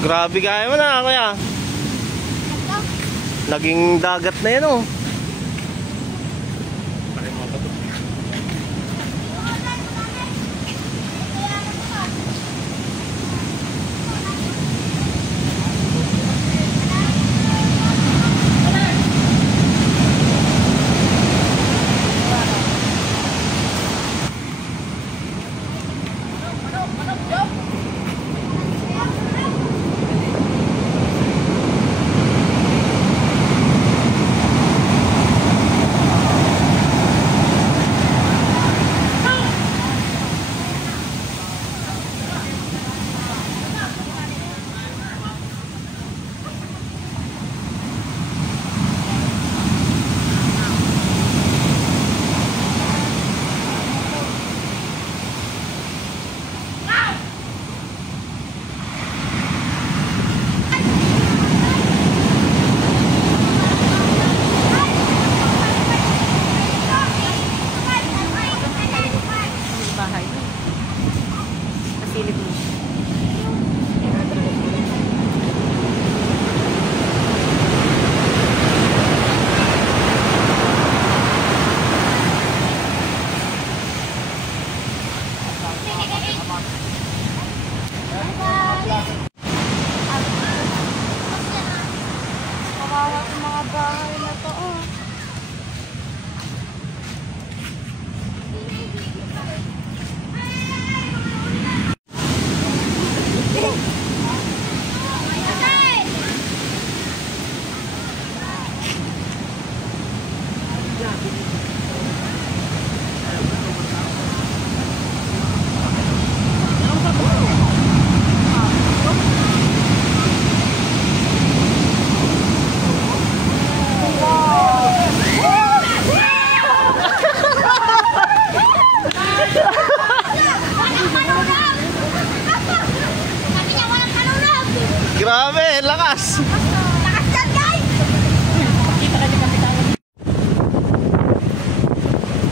Grabe kaya mo na, kuya. Naging dagat na yan, oh. Kawawa yung mga bahay na to, oh. Grabe, lakas! Lakas yan, guys!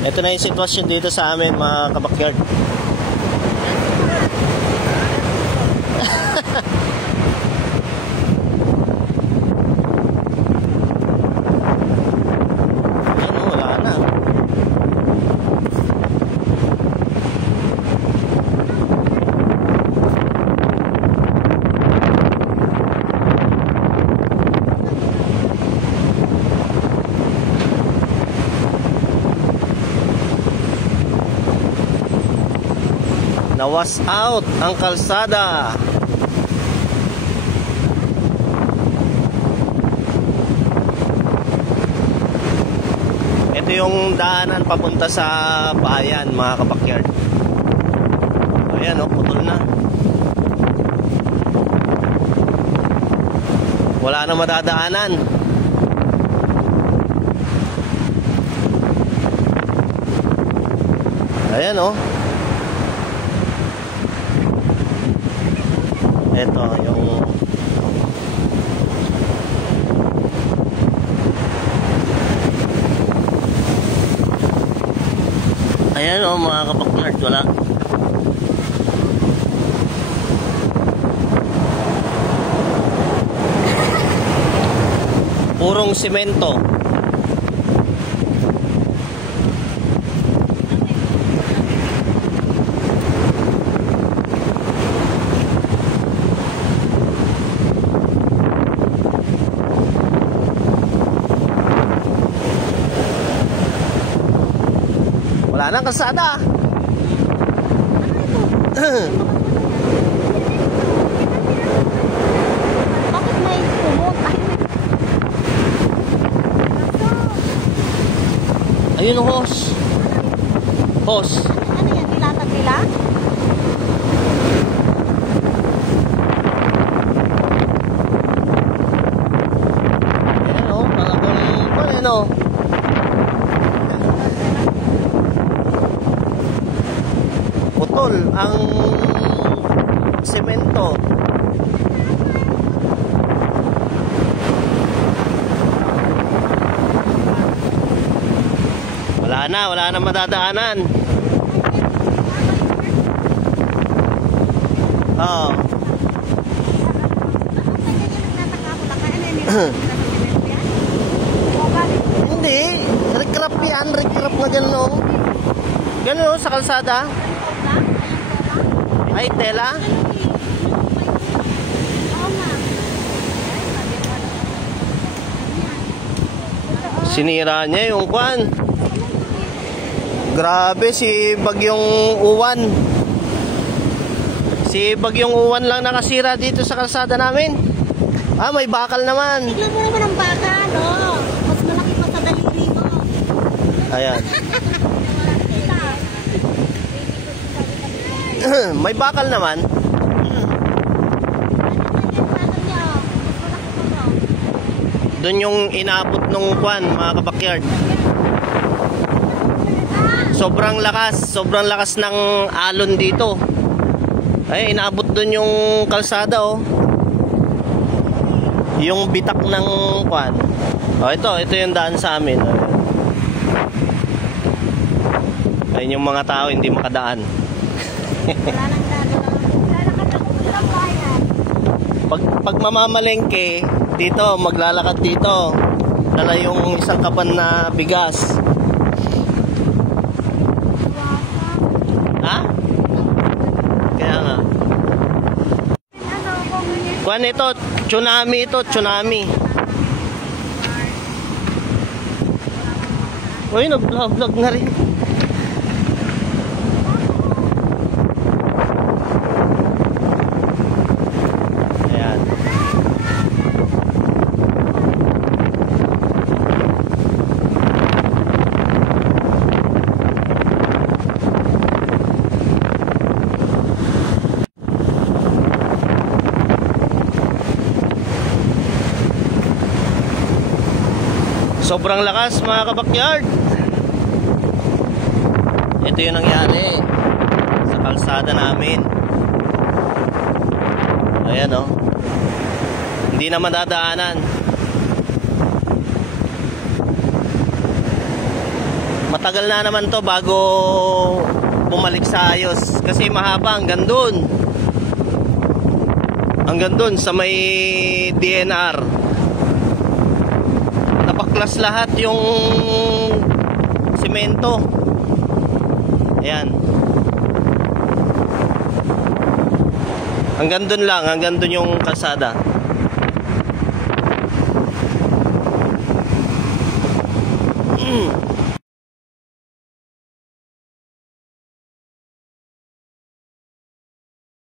Ito na yung sitwasyon dito sa amin, mga kabakyard. Ano, wala na. Nawas out ang kalsada. Ito yung daanan papunta sa bayan, mga kabakyard. Ayan, oh, putol na. Wala na madadaanan. Ayan, oh. Ito yung ayan, oh, mga kabakyard, wala. Purong simento. Wala nang kalsada. Bakit may kumot? Ayun, hose. Hose. Ano yan? Nilatag nila? Ayan, oh, talagang ano. Putol ang semento. Wala na madadaanan. Oo. Hindi, recrap yan, recrap na gano'n oh. Gano'n oh, sa kalsada. Ay, tela. Sinira niya yung kwan. Grabe, si Bagyong Uwan. Si Bagyong Uwan lang nakasira dito sa kalsada namin. Ah, may bakal naman. Tignan mo naman ang bakal, oh. Mas malaki pa sa daliri mo. Ayan. May bakal naman. Doon yung inaabot nung kwan, mga kabakyard. Sobrang lakas ng alon dito. Ay, inaabot doon yung kalsada oh. Yung bitak ng kwan. Oh, ito yung daan sa amin. Ayun yung mga tao hindi makadaan. Pag mamamalengke dito, maglalakad dito. Dala yung isang kaban na bigas. Ha? Kaya nga. Kuan ito, tsunami ito, tsunami. Uy, nag-vlog na rin. Ayan. Sobrang lakas mga kabakyard. Ito yung nangyari sa kalsada namin. Ayan oh. Hindi na madadaanan. Matagal na naman to bago bumalik sa ayos. Kasi mahaba hanggang dun. Hanggang dun sa may DNR. Napaklas lahat yung simento. Ayan. Hanggang dun lang, hanggang dun yung kalsada.